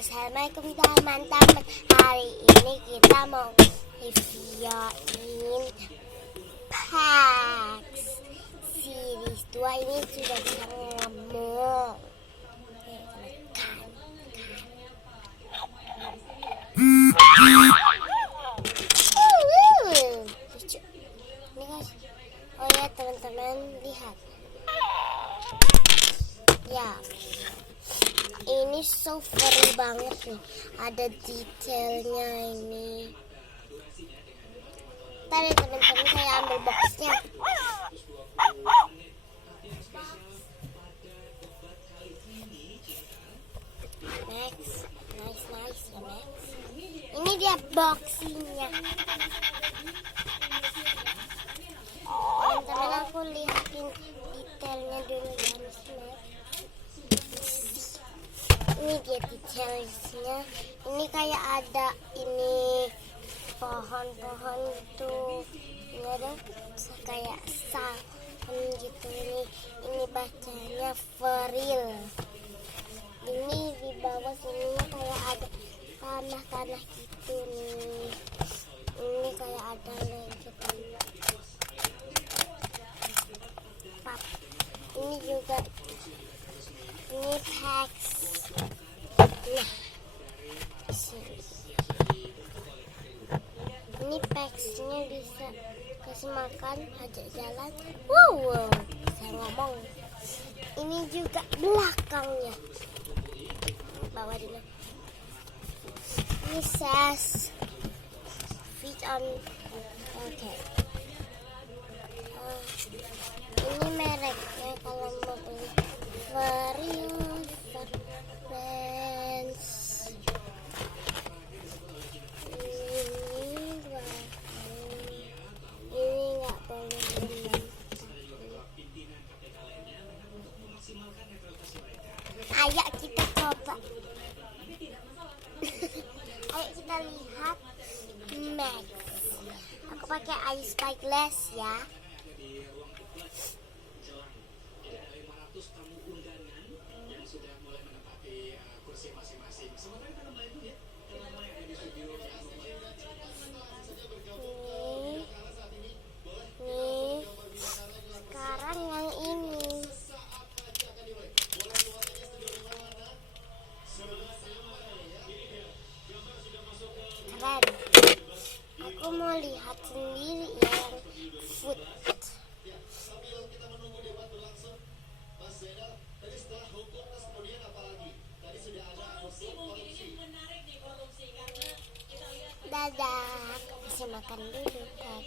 Assalamualaikum teman-teman. Hari ini kita mau reviewin Pax series 2. Ini sudah bisa ngomong. Lucu. Ini guys. Oh ya teman-teman, lihat. Ya. Ini so furry banget nih. Ada detailnya ini. Ntar ya teman-teman, saya ambil boxnya. Next, nice ya Max. Ini dia boxingnya. Teman-teman, aku lihatin detailnya dulu ya Max. Ini dia detailnya. Ini kayak ada ini pohon-pohon tuh. Ini ada kayak salon gitu. Ini bacanya Feril. Ini di bawah sini kayak ada tanah-tanah gitu nih. Ini kayak ada gitu. Ini juga. Ini Pax. Nah, ini Paxnya bisa kasih makan, ajak jalan. Wow, bisa ngomong. Ini juga belakangnya. Bawa dulu. Ini says feet on. Oke. Ini mereknya kalau mau beli Feril. Ayo kita coba. Ayo kita lihat Max. Aku pakai eye spyglass ya. Nih, sekarang yang ini. Keren. Aku mau lihat sendiri yang food. Dadah. Kasih makan dulu Pax.